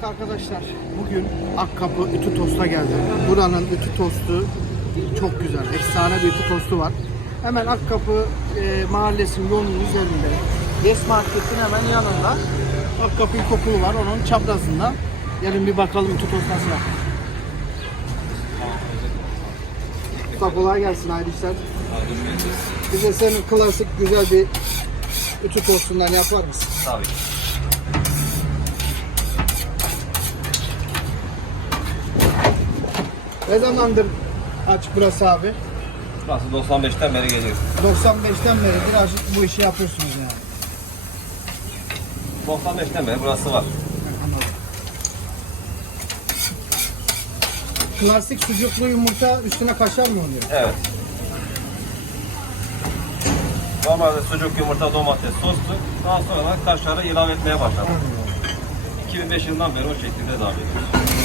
Evet arkadaşlar bugün Akkapı Ütü Tost'a geldim. Buranın ütü tostu çok güzel. Efsane bir ütü tostu var. Hemen Akkapı e, mahallesinin yolunun üzerinde. Yes Market'in hemen yanında. Akkapı İlkokulu var onun çaprazında. Gelin bir bakalım ütü tost nasıl yapıyor. Usta kolay gelsin hayırlı işler. Bize senin klasik güzel bir ütü tostundan yapar mısın? Tabii. Ne zamandır aç burası abi? Burası 95'ten beri geliyor. 95'ten beridir aç- bu işi yapıyorsunuz yani. 95'ten beri burası var. Anladım. Klasik sucuklu yumurta üstüne kaşar mı oluyor? Evet. Normalde sucuk, yumurta, domates, soslu. Daha sonra kaşarı ilave etmeye başladık. 2005 yılından beri o şekilde devam ediyoruz.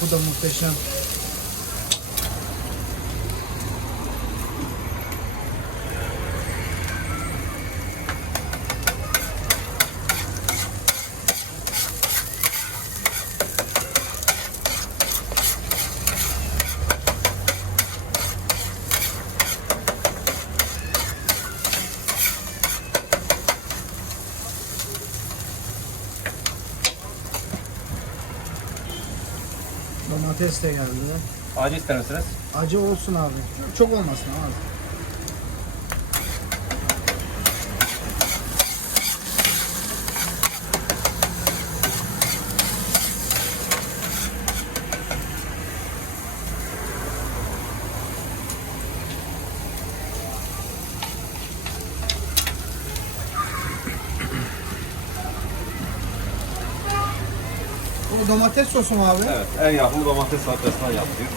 kapıda muhteşem Domates de geldi. Acı ister misiniz? Acı olsun abi. Çok olmasın abi. O domates sosu mu abi? Evet. El yapımı domates salatasından yapılıyor.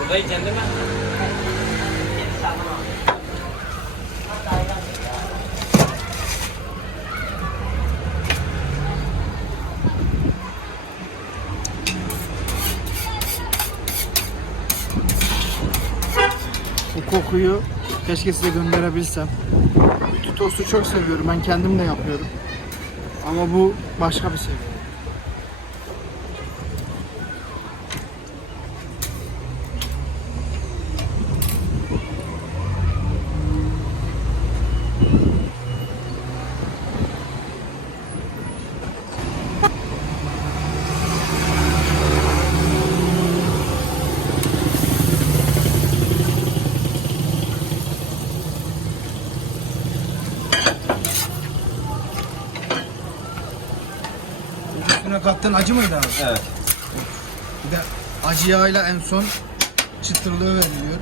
Burada yiyeceksin değil mi? Kokuyu keşke size gönderebilsem. Ütü tostu çok seviyorum. Ben kendim de yapıyorum. Ama bu başka bir seviye. Üstüne kattığın acı mıydı abi? Evet. Bir de acı yağıyla en son çıtırlığı veriliyor.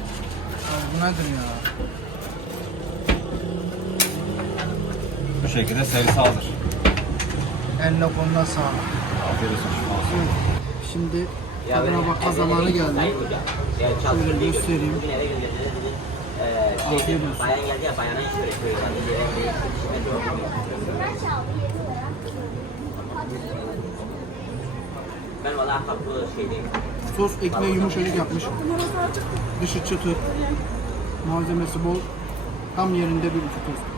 Abi bu nedir ya? Bu şekilde servis hazır. Eline koluna sağlık. Afiyet olsun. Şimdi tadına bakma zamanı geldi. Şöyle göstereyim. Afiyet olsun. Ben valla kapı şeydeyim. Sos ekmeği yumuşacık yapmış. Dışı çıtır. Malzemesi bol. Tam yerinde bir ütü tost.